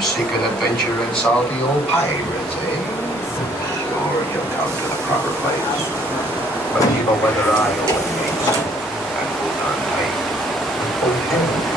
Seek an adventure and salty old pirates, eh? Sure, you'll come to the proper place. But keep a weather eye open, mates, and hold on tight. Hold heaven.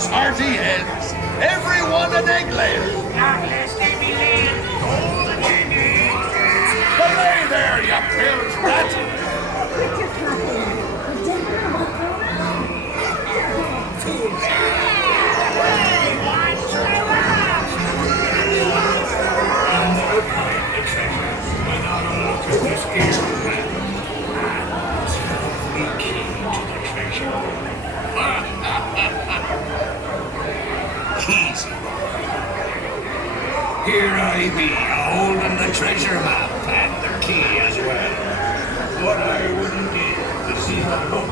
these hearty hens, everyone an egg layer. Belay there, you bilge rat! Easy. Here I be, holding the treasure map and the key as well. What I wouldn't give to see the look.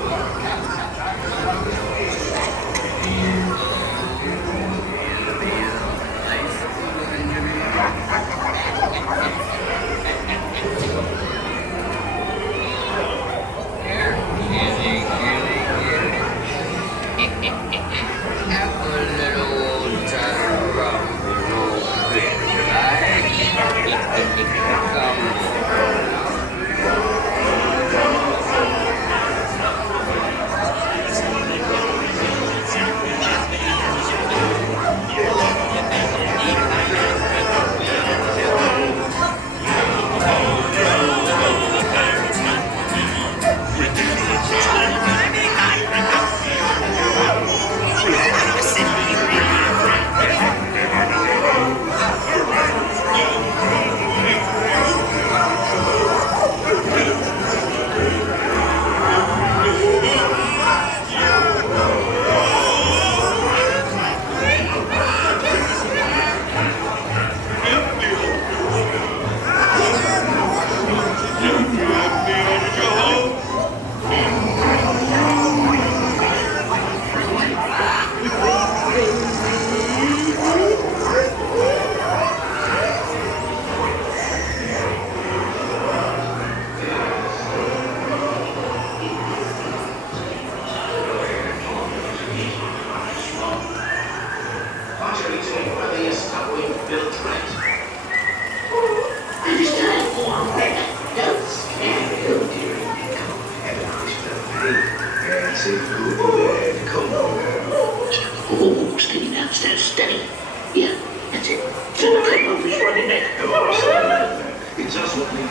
Oh, steady now, steady. Yeah, that's it. It's running neck. It's just what we do.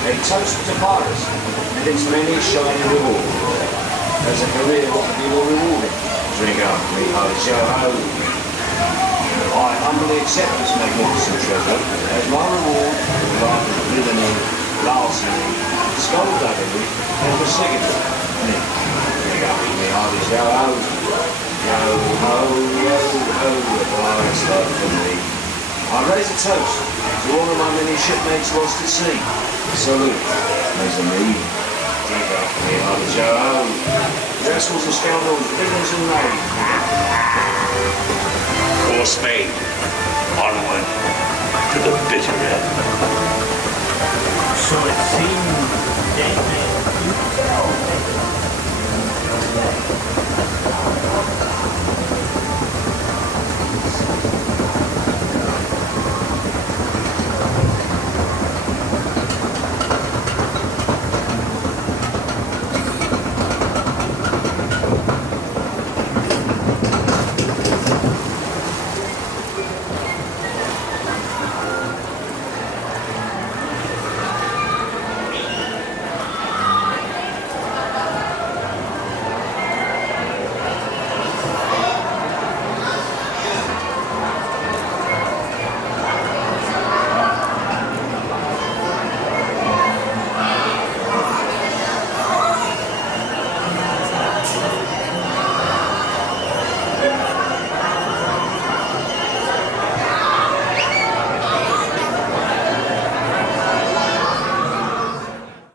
A toast to Paris and its many shiny rewards. As a career what could be more rewarding? Drink up, me ho, ho. I humbly accept this magnificent treasure as my reward for the life of villainy, larceny, skullduggery, and proselytry. Me, drink up, me ho, ho. Yo ho, yo ho, the Paris love for me. I raise a toast to all of my many shipmates lost at sea. Salute, mes amis. Drink up, me others, yo ho. Rascals and scoundrels, villains and knaves. For Spain, onward.